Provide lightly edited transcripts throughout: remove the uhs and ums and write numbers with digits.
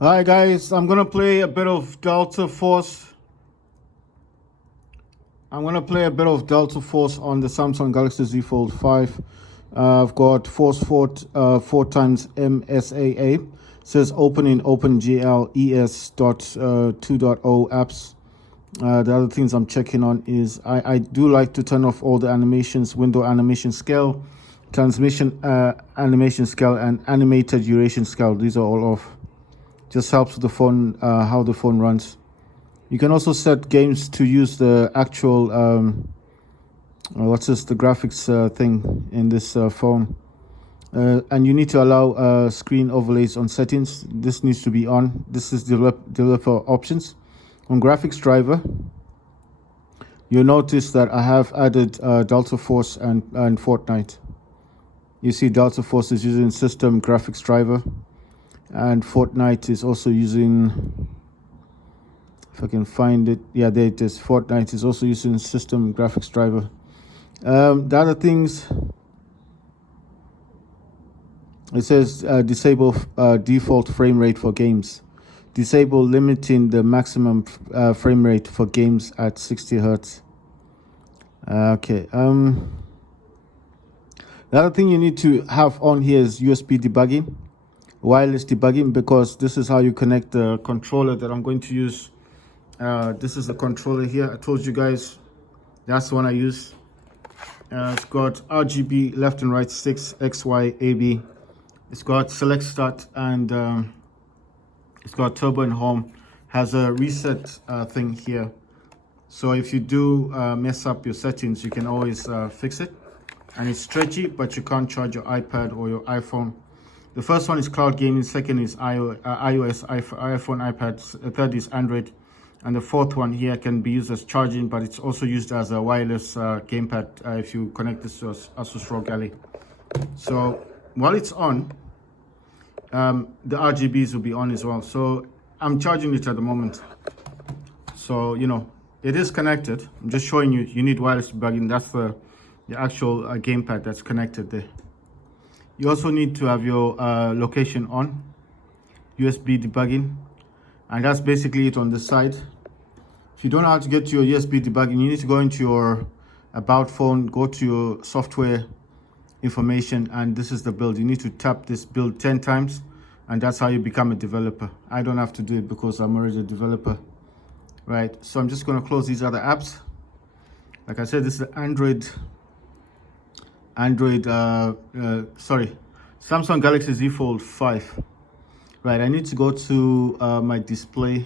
Hi guys, I'm gonna play a bit of Delta Force. I'm gonna play a bit of Delta Force on the Samsung Galaxy Z Fold 5. I've got Force 4 times MSAA. It says open in OpenGL ES.2.0 apps. The other things I'm checking on is I do like to turn off all the animations, window animation scale, transmission animation scale, and animated duration scale. These are all off. Just helps with the phone, how the phone runs. You can also set games to use the actual the graphics thing in this phone, and you need to allow screen overlays on settings. This needs to be on. This is developer options. On graphics driver, you'll notice that I have added Delta Force and Fortnite. You see Delta Force is using system graphics driver, and Fortnite is also using, if I can find it, yeah, there it is. Fortnite is also using system graphics driver. The other things, it says disable default frame rate for games, disable limiting the maximum frame rate for games at 60 hertz. Okay. The other thing you need to have on here is USB debugging, wireless debugging, because this is how you connect the controller that I'm going to use. This is the controller here. I told you guys that's the one I use. It's got RGB left and right sticks, X, Y, A, B. It's got select start, and it's got turbo and home. Has a reset thing here. So if you do mess up your settings, you can always fix it. And it's stretchy, but you can't charge your iPad or your iPhone. The first one is cloud gaming, second is iOS, iPhone, iPad, third is Android, and the fourth one here can be used as charging, but it's also used as a wireless gamepad if you connect this to Asus ROG Ally. So while it's on, the RGBs will be on as well. So I'm charging it at the moment. So, you know, it is connected. I'm just showing you, you need wireless debugging. That's the actual gamepad that's connected there. You also need to have your location on, USB debugging, and that's basically it on the side. If you don't know how to get to your USB debugging, you need to go into your about phone, go to your software information, and this is the build. You need to tap this build 10 times, and that's how you become a developer. I don't have to do it because I'm already a developer, right? So I'm just going to close these other apps. Like I said, this is Samsung Galaxy Z Fold 5. Right, I need to go to my display.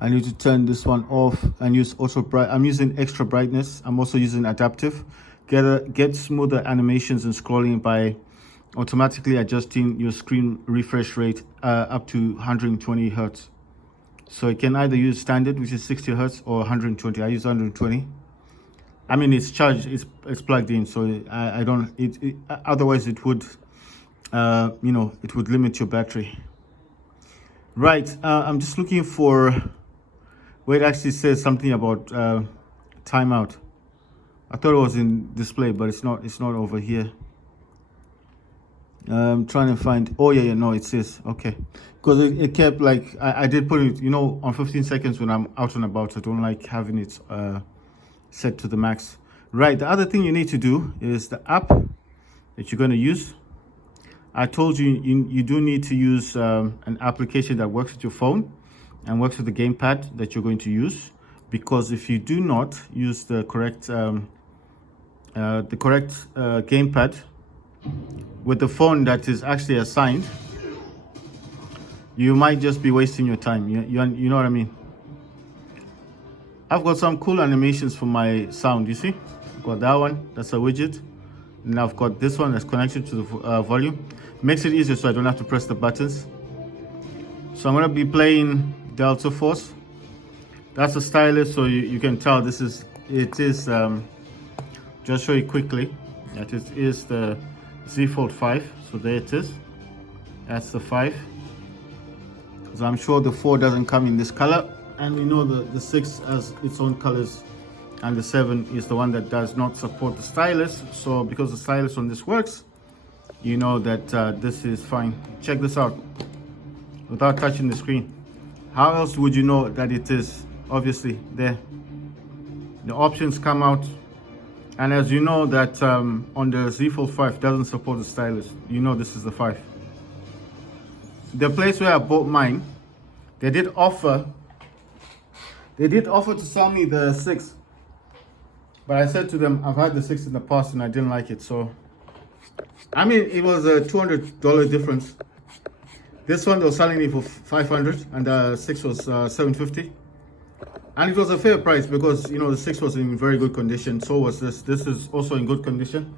I need to turn this one off and use auto bright. I'm using extra brightness. I'm also using adaptive. Get smoother animations and scrolling by automatically adjusting your screen refresh rate up to 120 hertz. So you can either use standard, which is 60 hertz, or 120. I use 120. I mean, it's charged, it's plugged in, so I don't. Otherwise, it would, you know, it would limit your battery. Right. I'm just looking for where it actually says something about timeout. I thought it was in display, but it's not. It's not over here. I'm trying to find. Oh yeah, no, it says okay, because it kept like I did put it, you know, on 15 seconds when I'm out and about. I don't like having it set to the max. Right. The other thing you need to do is the app that you're going to use. I told you you do need to use an application that works with your phone and works with the gamepad that you're going to use, because if you do not use the correct gamepad with the phone that is actually assigned, you might just be wasting your time. You know what I mean? I've got some cool animations for my sound. You see, I've got that one. That's a widget. And I've got this one that's connected to the volume. Makes it easier so I don't have to press the buttons. So I'm going to be playing Delta Force. That's a stylus, so you can tell this is, just show you quickly, that it is the Z Fold 5. So there it is. That's the 5. Because I'm sure the 4 doesn't come in this color. And we know the 6 has its own colors. And the 7 is the one that does not support the stylus. So because the stylus on this works, you know that this is fine. Check this out. without touching the screen. How else would you know that it is? Obviously there, the options come out, and as you know that on the Z Fold 5 doesn't support the stylus. You know this is the 5. The place where I bought mine, they did offer to sell me the 6, but I said to them I've had the 6 in the past and I didn't like it. So I mean, it was a $200 difference. This one they were selling me for $500 and the 6 was $750, and it was a fair price because, you know, the 6 was in very good condition. So was this. This is also in good condition.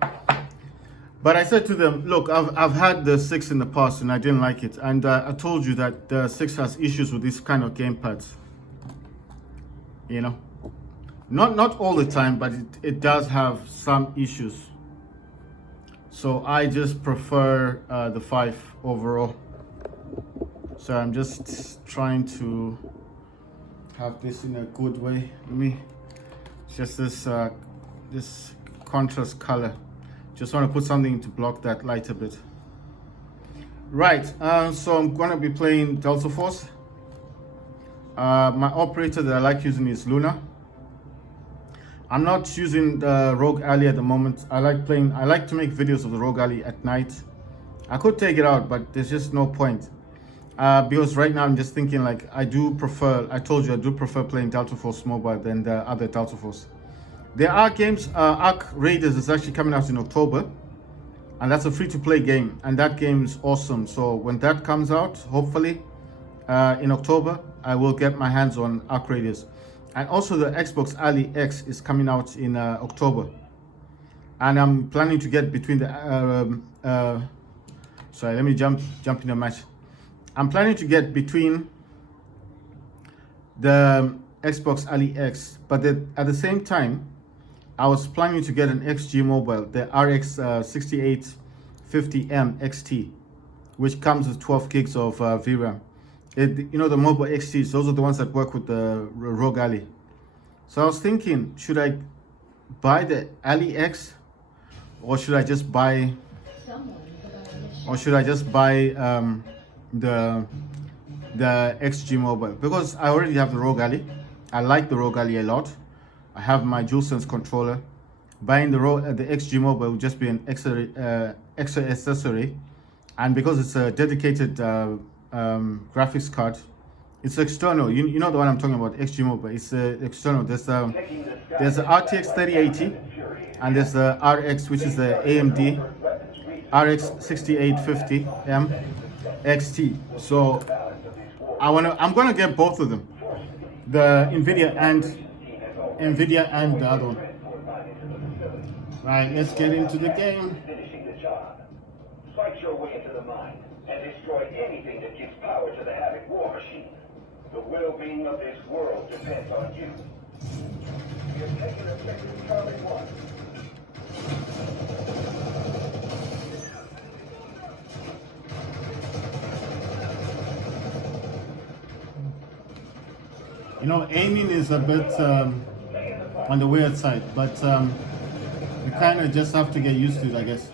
But I said to them, look, I've had the 6 in the past and I didn't like it, and I told you that the 6 has issues with these kind of gamepads. You know, not all the time, but it does have some issues. So I just prefer the 5 overall. So I'm just trying to have this in a good way. Let me just this contrast color. Just want to put something to block that light a bit. Right, so I'm going to be playing Delta Force. My operator that I like using is Luna. I'm not using the Rogue Ally at the moment. I like to make videos of the Rogue Ally at night. I could take it out, but there's just no point. Because right now I'm just thinking, like, I do prefer playing Delta Force Mobile than the other Delta Force. There are games, Ark Raiders is actually coming out in October, and that's a free-to-play game, and that game is awesome. So when that comes out, hopefully in October, I will get my hands on Ark Raiders. And also the Xbox Ally X is coming out in October, and I'm planning to get between the sorry, let me jump in the match. I'm planning to get between the Xbox Ally X, but at the same time, I was planning to get an XG Mobile, the RX 6850M XT, which comes with 12 gigs of VRAM. You know, the mobile XTs, those are the ones that work with the Rogue Ally. So I was thinking, should I buy the Ally X, or should I just buy the XG Mobile? Because I already have the Rogue Ally. I like the Rogue Ally a lot. I have my DualSense controller. Buying the XG Mobile would just be an extra accessory, and because it's a dedicated graphics card, it's external. You know the one I'm talking about, XG Mobile. It's external. There's the RTX 3080, and there's the RX, which is the AMD RX 6850M XT. So I'm gonna get both of them, the Nvidia and the other one. Right, let's get into the game. Fight your way into the mind and destroy anything that gives power to the Havoc war machine. The well-being of this world depends on you. We have taken objective Charlie 1. You know, aiming is a bit on the weird side, but you kind of just have to get used to it, I guess.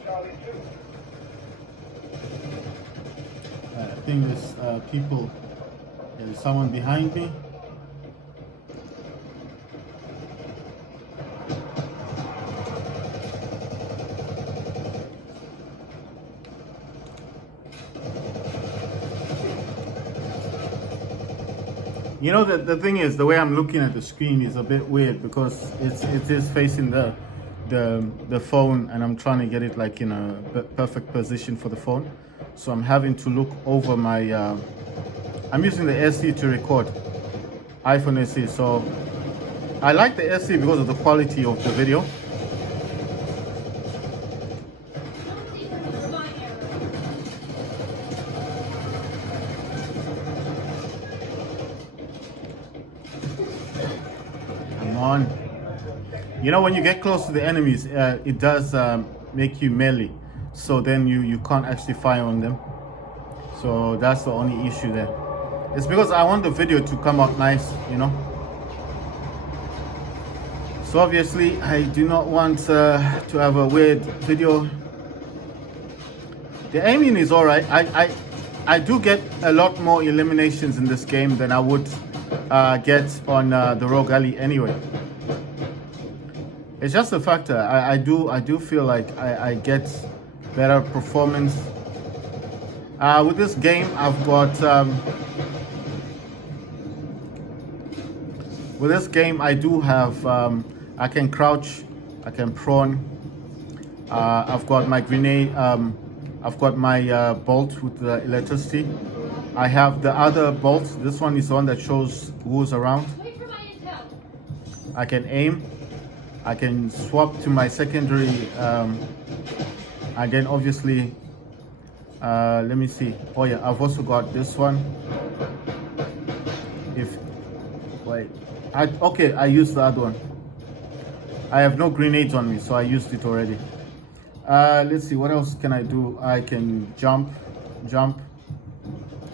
I think there's people. There's someone behind me. You know, the thing is, the way I'm looking at the screen is a bit weird because it is facing the phone, and I'm trying to get it like in a perfect position for the phone. So I'm having to look over my I'm using the SE to record, iPhone SE. So I like the SE because of the quality of the video. Come on. You know, when you get close to the enemies, it does make you melee. So then you can't actually fire on them. So that's the only issue there. It's because I want the video to come out nice, you know. So obviously I do not want to have a weird video. The aiming is alright. I do get a lot more eliminations in this game than I would get on the Rogue Alley anyway. It's just a factor. I do feel like I get better performance. With this game, I've got with this game I do have I can crouch, I can prone. I've got my grenade. I've got my bolt with the electricity. I have the other bolt. This one is the one that shows who's around. I can aim. I can swap to my secondary, and then obviously, let me see. Oh yeah, I've also got this one. If wait, okay, I used the other one. I have no grenades on me, so I used it already. Let's see, what else can I do? I can jump.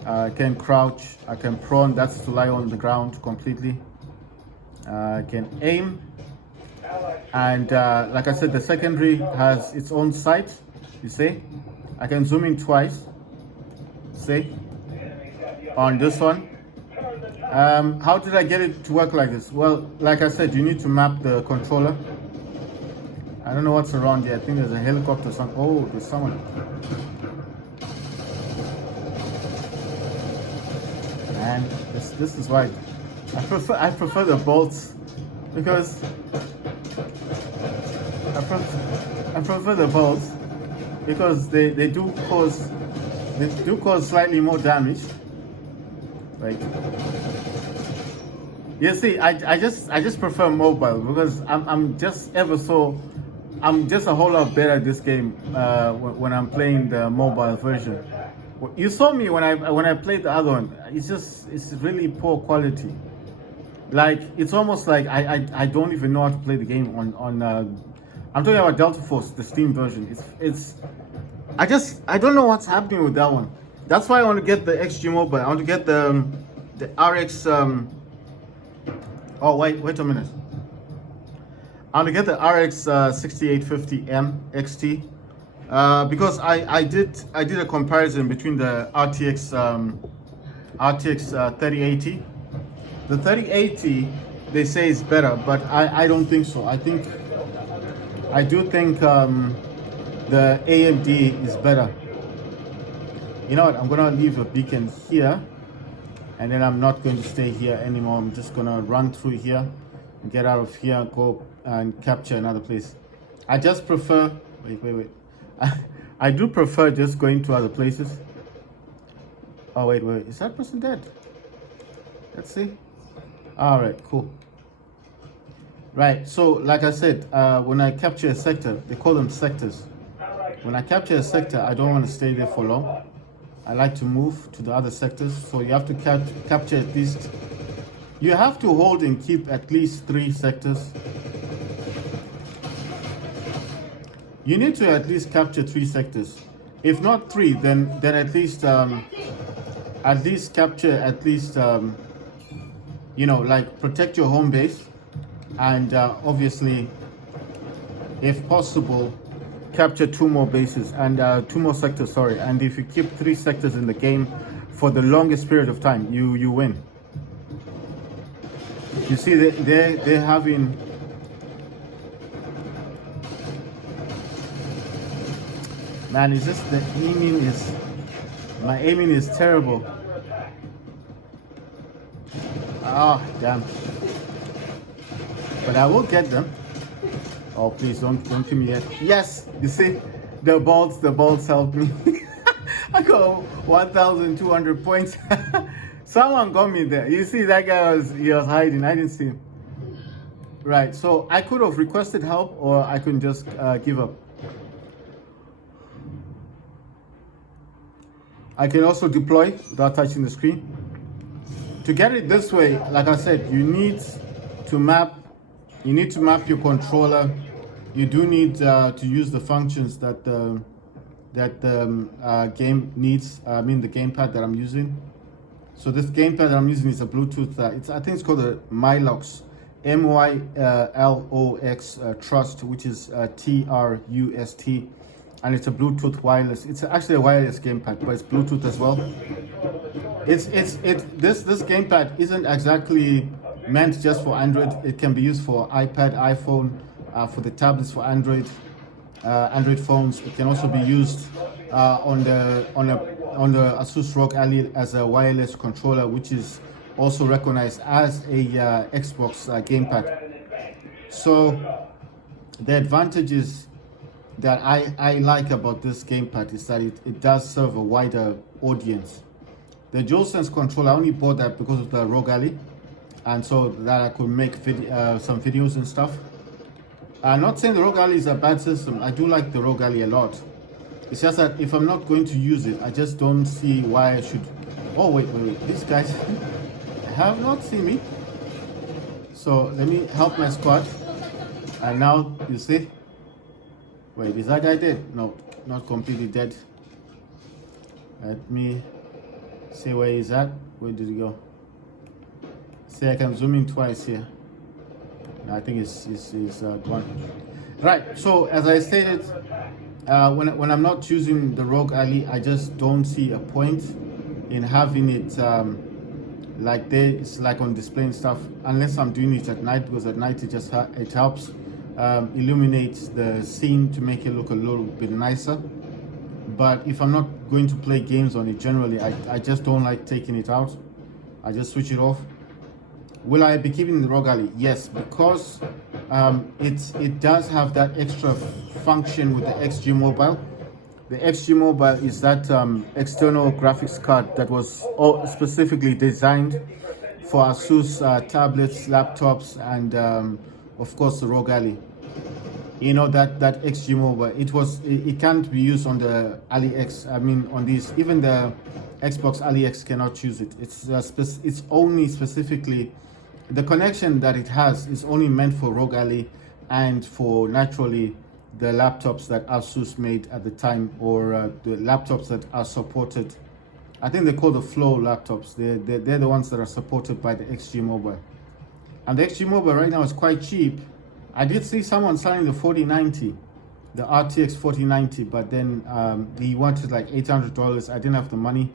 I can crouch. I can prone. That's to lie on the ground completely. I can aim. And like I said, the secondary has its own sight. You see, I can zoom in twice. See, on this one. How did I get it to work like this? Well, like I said, you need to map the controller. I don't know what's around here. I think there's a helicopter or something. Oh, there's someone. And this is why I prefer the bolts, because I prefer the bolts because they do cause slightly more damage. Like, you see, I just prefer mobile because I'm just a whole lot better at this game when I'm playing the mobile version. You saw me when I played the other one. It's really poor quality. Like, it's almost like I don't even know how to play the game on I'm talking about Delta Force, the Steam version. I don't know what's happening with that one. That's why I want to get the XG Mobile. I want to get the RX. Oh wait a minute. I want to get the RX 6850M XT because I did a comparison between the RTX 3080. The 3080 they say is better, but I don't think so. I do think the AMD is better. You know what? I'm gonna leave a beacon here, and then I'm not going to stay here anymore. I'm just gonna run through here, and get out of here, go and capture another place. I just prefer. Wait. I do prefer just going to other places. Oh wait. Is that person dead? Let's see. All right, cool. Right, so like I said, when I capture a sector, they call them sectors. When I capture a sector, I don't want to stay there for long. I like to move to the other sectors. So you have to capture at least, you have to hold and keep at least 3 sectors. You need to at least capture 3 sectors. If not 3, then at least capture at least, you know, like protect your home base. And obviously, if possible, capture 2 more bases and 2 more sectors, sorry. And if you keep 3 sectors in the game for the longest period of time, you win. You see, they're having, man, it's just the aiming is, my aiming is terrible. Ah, damn. But I will get them. Oh, please don't kill me yet. Yes, you see, the bolts helped me. I got 1,200 points. Someone got me there. You see, that guy was hiding. I didn't see him. Right, so I could have requested help, or I could just give up. I can also deploy without touching the screen. To get it this way, like I said, you need to map your controller. You do need to use the functions that the game needs. I mean, the gamepad that I'm using. So this gamepad that I'm using is a Bluetooth. I think it's called a Mylox, MYLOX Trust, which is TRUST. and it's a Bluetooth wireless. It's actually a wireless gamepad, but it's Bluetooth as well. This gamepad isn't exactly meant just for Android. It can be used for iPad, iPhone, for the tablets for Android phones. It can also be used on the Asus ROG Ally as a wireless controller, which is also recognized as a Xbox gamepad. So the advantages that I like about this gamepad is that it does serve a wider audience. The DualSense controller, I only bought that because of the ROG Ally, and so that I could make some videos and stuff. I'm not saying the ROG Ally is a bad system. I do like the ROG Ally a lot. It's just that if I'm not going to use it, I just don't see why I should. Oh wait, these guys have not seen me. So let me help my squad. And now you see. Wait, is that guy dead? No, not completely dead. Let me see where he's at. Where did he go? See, I can zoom in twice here. I think he's gone. Right. So as I stated, when I'm not using the ROG Ally, I just don't see a point in having it like there. It's like on display and stuff, unless I'm doing it at night, because at night it helps illuminate the scene to make it look a little bit nicer. But if I'm not going to play games on it, generally I just don't like taking it out. I just switch it off. Will I be keeping the ROG Ally? Yes, because it does have that extra function with the XG Mobile. The XG Mobile is that external graphics card that was specifically designed for Asus tablets, laptops, and of course the ROG Ally. You know that XG Mobile. It can't be used on the Ally X. I mean, on these, even the Xbox Ally X cannot use it. It's only specifically. The connection that it has is only meant for ROG Ally and for naturally the laptops that Asus made at the time, or the laptops that are supported. I think they call the Flow laptops. They're the ones that are supported by the XG Mobile. And the XG Mobile right now is quite cheap. I did see someone selling the 4090, the RTX 4090, but then he wanted like $800. I didn't have the money.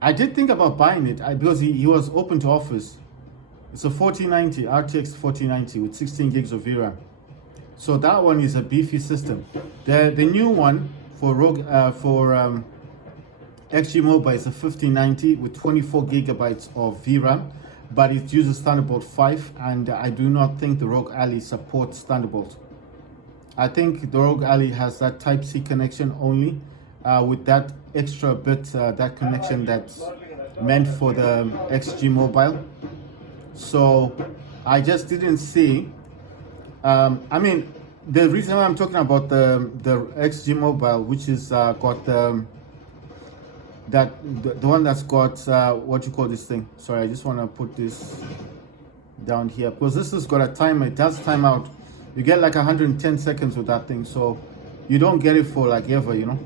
I did think about buying it because he was open to offers. It's a 4090, RTX 4090 with 16 gigs of VRAM. So that one is a beefy system. The new one for XG Mobile is a 5090 with 24 gigabytes of VRAM, but it uses Thunderbolt 5, and I do not think the ROG Ally supports Thunderbolt. I think the ROG Ally has that Type-C connection only, with that extra bit, that connection that's meant for the XG Mobile. So I just didn't see. I mean, the reason why I'm talking about the XG Mobile, which is got the one that's got what you call this thing. Sorry, I just want to put this down here because this has got a timer. It does time out. You get like 110 seconds with that thing, so you don't get it for like ever, you know.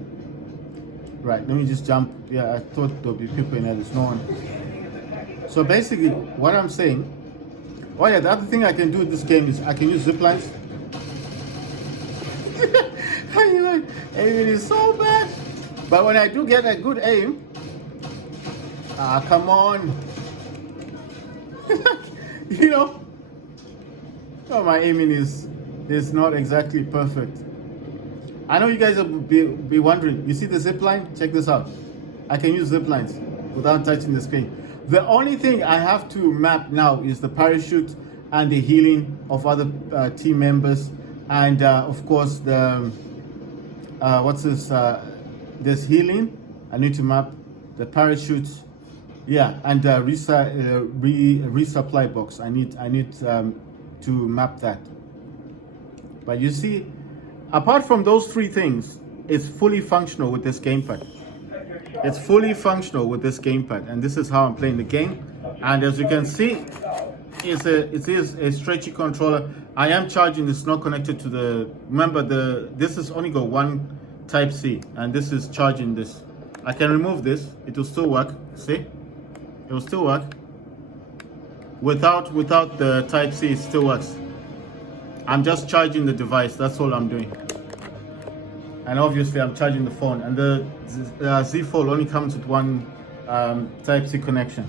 Right, let me just jump. Yeah, I thought there'll be people in there. There's no one. So basically, what I'm saying, oh yeah, the other thing I can do with this game is I can use zip lines. Aiming is so bad, but when I do get a good aim, come on, you know, oh, my aiming is not exactly perfect. I know you guys will be wondering. You see the zip line? Check this out. I can use zip lines without touching the screen. The only thing I have to map now is the parachute and the healing of other team members, and of course the what's this? There's healing. I need to map the parachute, yeah, and resupply box. I need to map that. But you see, apart from those three things, it's fully functional with this gamepad. It's fully functional with this gamepad, and this is how I'm playing the game. And as you can see, it is a stretchy controller. I am charging. It's not connected to the. Remember, this has only got one Type-C, and this is charging this. I can remove this. It will still work. See, it will still work. Without the Type-C, it still works. I'm just charging the device. That's all I'm doing. and obviously I'm charging the phone, and the Z Fold only comes with one Type-C connection.